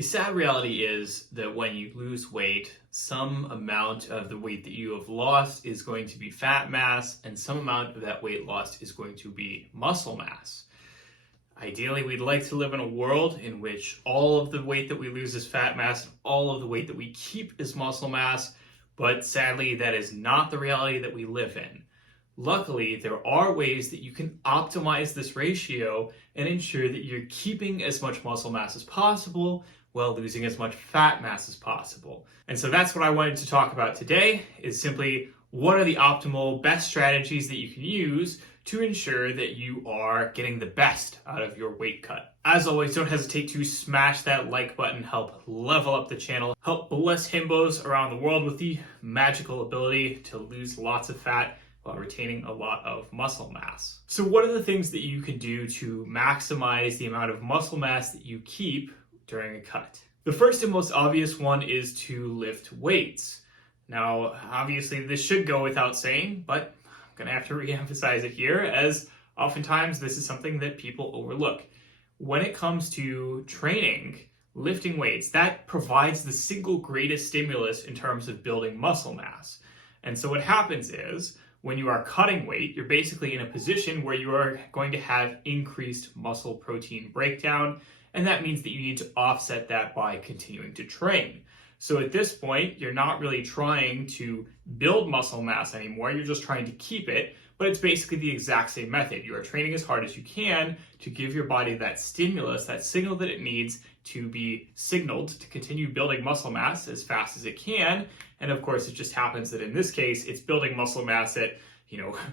The sad reality is that when you lose weight, some amount of the weight that you have lost is going to be fat mass, and some amount of that weight lost is going to be muscle mass. Ideally, we'd like to live in a world in which all of the weight that we lose is fat mass, and all of the weight that we keep is muscle mass, but sadly, that is not the reality that we live in. Luckily, there are ways that you can optimize this ratio and ensure that you're keeping as much muscle mass as possible while losing as much fat mass as possible. And so that's what I wanted to talk about today, is simply what are the optimal best strategies that you can use to ensure that you are getting the best out of your weight cut. As always, don't hesitate to smash that like button, help level up the channel, help bless Himbos around the world with the magical ability to lose lots of fat while retaining a lot of muscle mass. So what are the things that you can do to maximize the amount of muscle mass that you keep during a cut? The first and most obvious one is to lift weights. Now, obviously this should go without saying, but I'm gonna have to re-emphasize it here, as oftentimes this is something that people overlook. When it comes to training, lifting weights, that provides the single greatest stimulus in terms of building muscle mass. And so what happens is, when you are cutting weight, you're basically in a position where you are going to have increased muscle protein breakdown, and that means that you need to offset that by continuing to train. So at this point, you're not really trying to build muscle mass anymore, you're just trying to keep it, but it's basically the exact same method. You are training as hard as you can to give your body that stimulus, that signal that it needs to be signaled to continue building muscle mass as fast as it can. And of course, it just happens that in this case, it's building muscle mass at,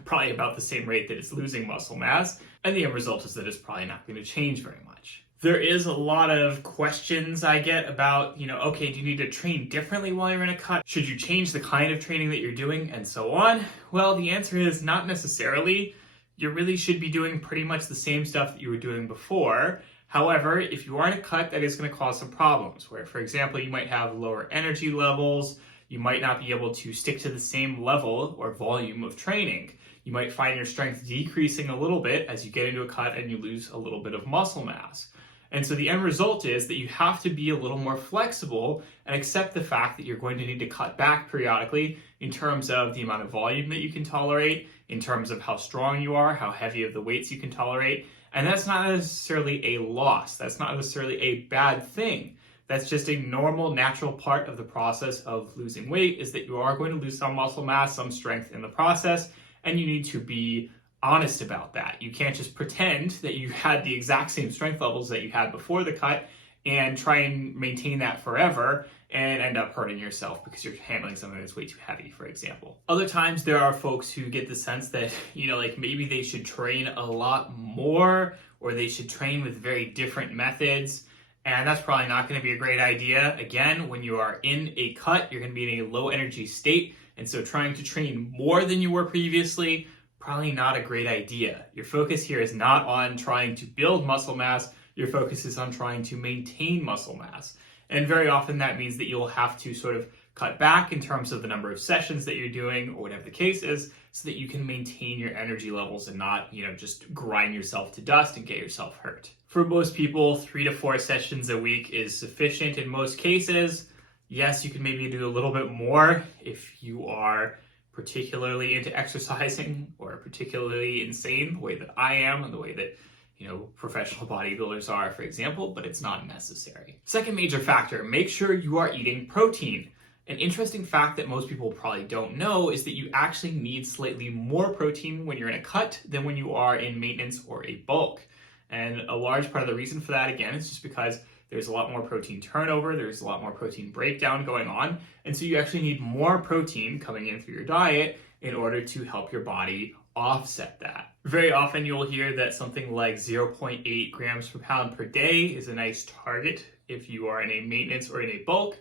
probably about the same rate that it's losing muscle mass. And the end result is that it's probably not going to change very much. There is a lot of questions I get about, okay, do you need to train differently while you're in a cut? Should you change the kind of training that you're doing, and so on? Well, the answer is not necessarily. You really should be doing pretty much the same stuff that you were doing before. However, if you are in a cut, that is going to cause some problems where, for example, you might have lower energy levels. You might not be able to stick to the same level or volume of training. You might find your strength decreasing a little bit as you get into a cut and you lose a little bit of muscle mass. And so the end result is that you have to be a little more flexible and accept the fact that you're going to need to cut back periodically in terms of the amount of volume that you can tolerate, in terms of how strong you are, how heavy of the weights you can tolerate. And that's not necessarily a loss. That's not necessarily a bad thing. That's just a normal, natural part of the process of losing weight, is that you are going to lose some muscle mass, some strength in the process, and you need to be honest about that. You can't just pretend that you had the exact same strength levels that you had before the cut and try and maintain that forever and end up hurting yourself because you're handling something that's way too heavy, for example. Other times there are folks who get the sense that, maybe they should train a lot more, or they should train with very different methods. And that's probably not going to be a great idea. Again, when you are in a cut, you're going to be in a low energy state. And so trying to train more than you were previously, probably not a great idea. Your focus here is not on trying to build muscle mass. Your focus is on trying to maintain muscle mass. And very often that means that you'll have to sort of cut back in terms of the number of sessions that you're doing, or whatever the case is, so that you can maintain your energy levels and not, just grind yourself to dust and get yourself hurt. For most people, 3 to 4 sessions a week is sufficient in most cases. Yes, you can maybe do a little bit more if you are particularly into exercising or particularly insane, the way that I am and the way that professional bodybuilders are, for example, but it's not necessary. Second major factor, make sure you are eating protein. An interesting fact that most people probably don't know is that you actually need slightly more protein when you're in a cut than when you are in maintenance or a bulk. And a large part of the reason for that, again, is just because there's a lot more protein turnover, there's a lot more protein breakdown going on, and so you actually need more protein coming in through your diet in order to help your body offset that. Very often you'll hear that something like 0.8 grams per pound per day is a nice target if you are in a maintenance or in a bulk.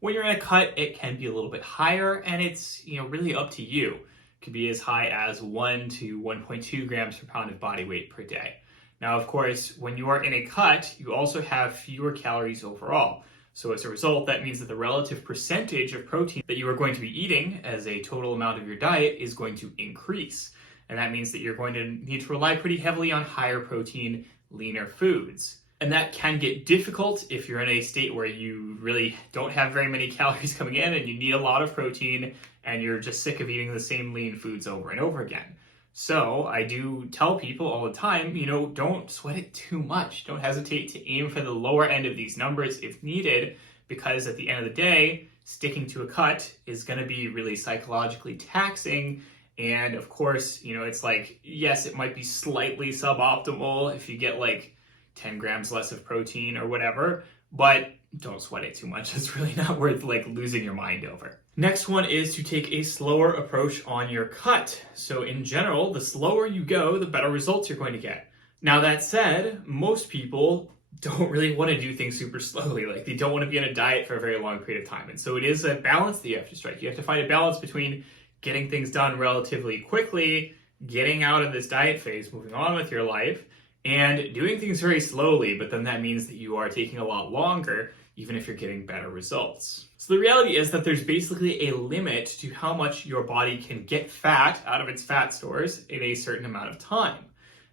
When you're in a cut, it can be a little bit higher, and it's really up to you. It could be as high as 1 to 1.2 grams per pound of body weight per day. Now, of course, when you are in a cut, you also have fewer calories overall. So as a result, that means that the relative percentage of protein that you are going to be eating as a total amount of your diet is going to increase. And that means that you're going to need to rely pretty heavily on higher protein, leaner foods. And that can get difficult if you're in a state where you really don't have very many calories coming in and you need a lot of protein and you're just sick of eating the same lean foods over and over again. So I do tell people all the time, don't sweat it too much. Don't hesitate to aim for the lower end of these numbers if needed, because at the end of the day, sticking to a cut is going to be really psychologically taxing. And of course, it's like, yes, it might be slightly suboptimal if you get like 10 grams less of protein or whatever, but don't sweat it too much. It's really not worth like losing your mind over. Next one is to take a slower approach on your cut. So in general, the slower you go, the better results you're going to get. Now that said, most people don't really want to do things super slowly. Like they don't want to be on a diet for a very long period of time. And so it is a balance that you have to strike. You have to find a balance between getting things done relatively quickly, getting out of this diet phase, moving on with your life, and doing things very slowly, but then that means that you are taking a lot longer, even if you're getting better results. So the reality is that there's basically a limit to how much your body can get fat out of its fat stores in a certain amount of time.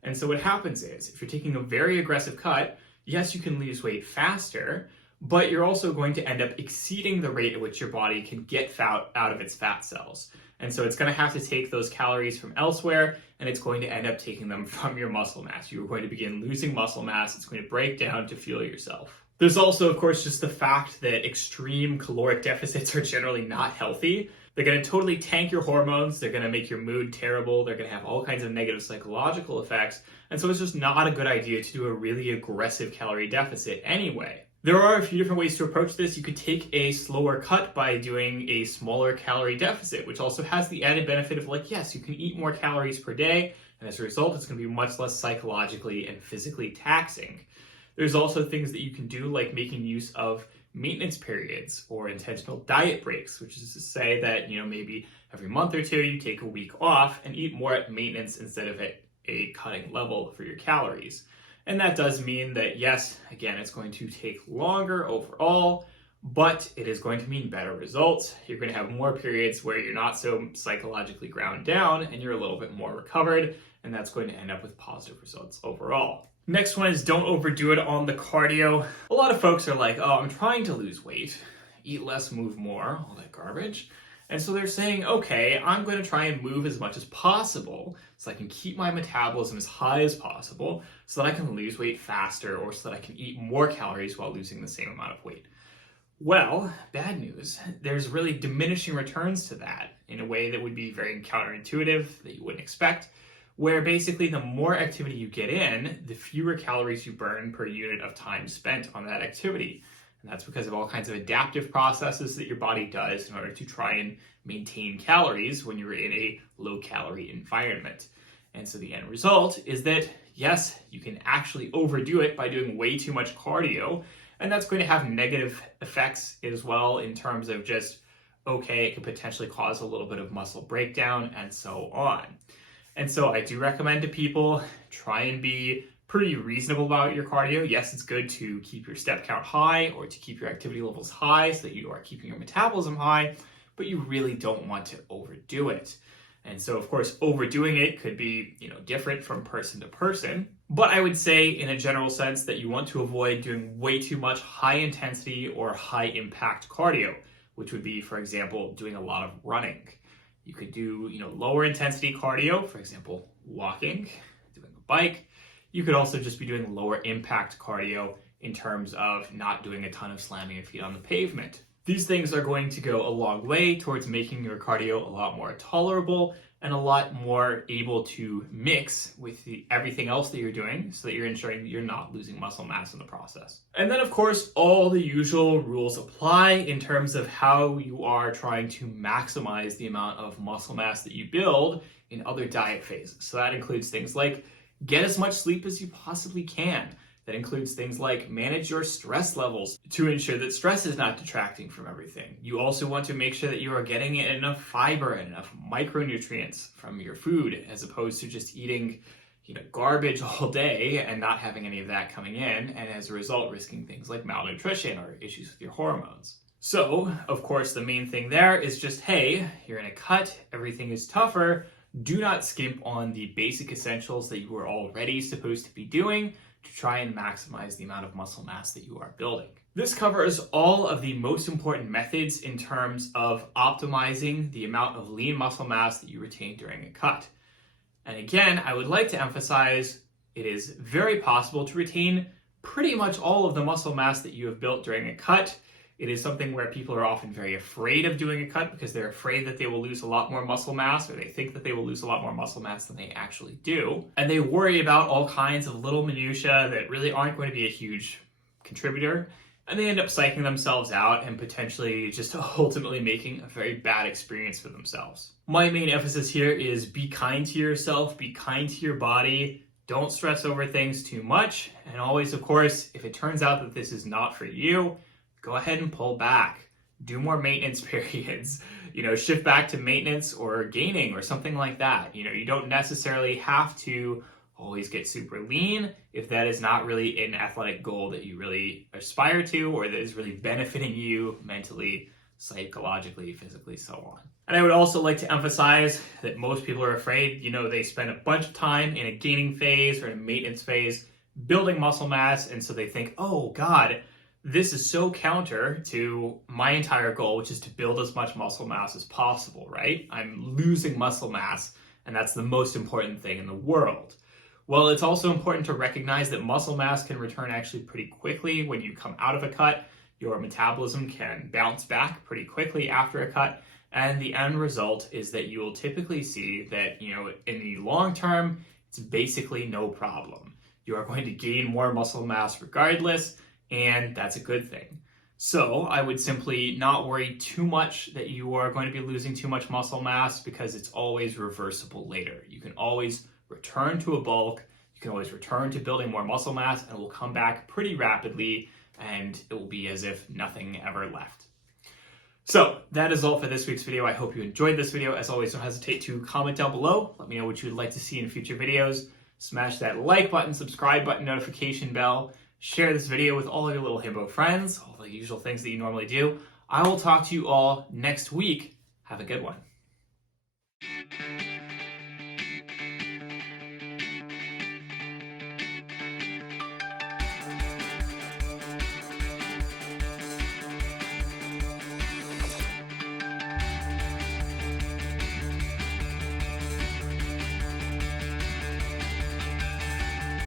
And so what happens is, if you're taking a very aggressive cut, yes, you can lose weight faster, but you're also going to end up exceeding the rate at which your body can get fat out of its fat cells. And so it's going to have to take those calories from elsewhere, and it's going to end up taking them from your muscle mass. You're going to begin losing muscle mass. It's going to break down to fuel yourself. There's also, of course, just the fact that extreme caloric deficits are generally not healthy. They're going to totally tank your hormones. They're going to make your mood terrible. They're going to have all kinds of negative psychological effects. And so it's just not a good idea to do a really aggressive calorie deficit anyway. There are a few different ways to approach this. You could take a slower cut by doing a smaller calorie deficit, which also has the added benefit of like, yes, you can eat more calories per day, and as a result, it's going to be much less psychologically and physically taxing. There's also things that you can do, like making use of maintenance periods or intentional diet breaks, which is to say that, maybe every month or two you take a week off and eat more at maintenance instead of at a cutting level for your calories. And that does mean that, yes, again, it's going to take longer overall, but it is going to mean better results. You're going to have more periods where you're not so psychologically ground down and you're a little bit more recovered, and that's going to end up with positive results overall. Next one is don't overdo it on the cardio. A lot of folks are like, oh, I'm trying to lose weight, eat less, move more, all that garbage. And so they're saying, okay, I'm going to try and move as much as possible so I can keep my metabolism as high as possible so that I can lose weight faster or so that I can eat more calories while losing the same amount of weight. Well, bad news. There's really diminishing returns to that in a way that would be very counterintuitive that you wouldn't expect, where basically the more activity you get in, the fewer calories you burn per unit of time spent on that activity. And that's because of all kinds of adaptive processes that your body does in order to try and maintain calories when you're in a low-calorie environment. And so the end result is that, yes, you can actually overdo it by doing way too much cardio, and that's going to have negative effects as well in terms of just, okay, it could potentially cause a little bit of muscle breakdown and so on. And so I do recommend to people, try and be pretty reasonable about your cardio. Yes, it's good to keep your step count high or to keep your activity levels high so that you are keeping your metabolism high, but you really don't want to overdo it. And so, of course, overdoing it could be, different from person to person. But I would say in a general sense that you want to avoid doing way too much high intensity or high impact cardio, which would be, for example, doing a lot of running. You could do, lower intensity cardio, for example, walking, doing a bike. You could also just be doing lower impact cardio in terms of not doing a ton of slamming your feet on the pavement. These things are going to go a long way towards making your cardio a lot more tolerable and a lot more able to mix with everything else that you're doing so that you're ensuring that you're not losing muscle mass in the process. And then, of course, all the usual rules apply in terms of how you are trying to maximize the amount of muscle mass that you build in other diet phases. So that includes things like get as much sleep as you possibly can. That includes things like manage your stress levels to ensure that stress is not detracting from everything. You also want to make sure that you are getting enough fiber and enough micronutrients from your food as opposed to just eating, garbage all day and not having any of that coming in, and as a result risking things like malnutrition or issues with your hormones. So, of course, the main thing there is just, hey, you're in a cut, everything is tougher. Do not skimp on the basic essentials that you were already supposed to be doing. to try and maximize the amount of muscle mass that you are building. This covers all of the most important methods in terms of optimizing the amount of lean muscle mass that you retain during a cut. And again, I would like to emphasize it is very possible to retain pretty much all of the muscle mass that you have built during a cut. It is something where people are often very afraid of doing a cut because they're afraid that they will lose a lot more muscle mass, or they think that they will lose a lot more muscle mass than they actually do. And they worry about all kinds of little minutiae that really aren't going to be a huge contributor. And they end up psyching themselves out and potentially just ultimately making a very bad experience for themselves. My main emphasis here is be kind to yourself, be kind to your body. Don't stress over things too much. And always, of course, if it turns out that this is not for you, go ahead and pull back. Do more maintenance periods. Shift back to maintenance or gaining or something like that. You don't necessarily have to always get super lean if that is not really an athletic goal that you really aspire to or that is really benefiting you mentally, psychologically, physically, so on. And I would also like to emphasize that most people are afraid, they spend a bunch of time in a gaining phase or in a maintenance phase building muscle mass, and so they think, oh God, this is so counter to my entire goal, which is to build as much muscle mass as possible, right? I'm losing muscle mass, and that's the most important thing in the world. Well, it's also important to recognize that muscle mass can return actually pretty quickly when you come out of a cut. Your metabolism can bounce back pretty quickly after a cut, and the end result is that you will typically see that, in the long term, it's basically no problem. You are going to gain more muscle mass regardless, and that's a good thing. So I would simply not worry too much that you are going to be losing too much muscle mass because it's always reversible later. You can always return to a bulk, you can always return to building more muscle mass, and it will come back pretty rapidly, and it will be as if nothing ever left. So that is all for this week's video. I hope you enjoyed this video. As always, don't hesitate to comment down below. Let me know what you would like to see in future videos. Smash that like button, subscribe button, notification bell. Share this video with all of your little Himbo friends, all the usual things that you normally do. I will talk to you all next week. Have a good one.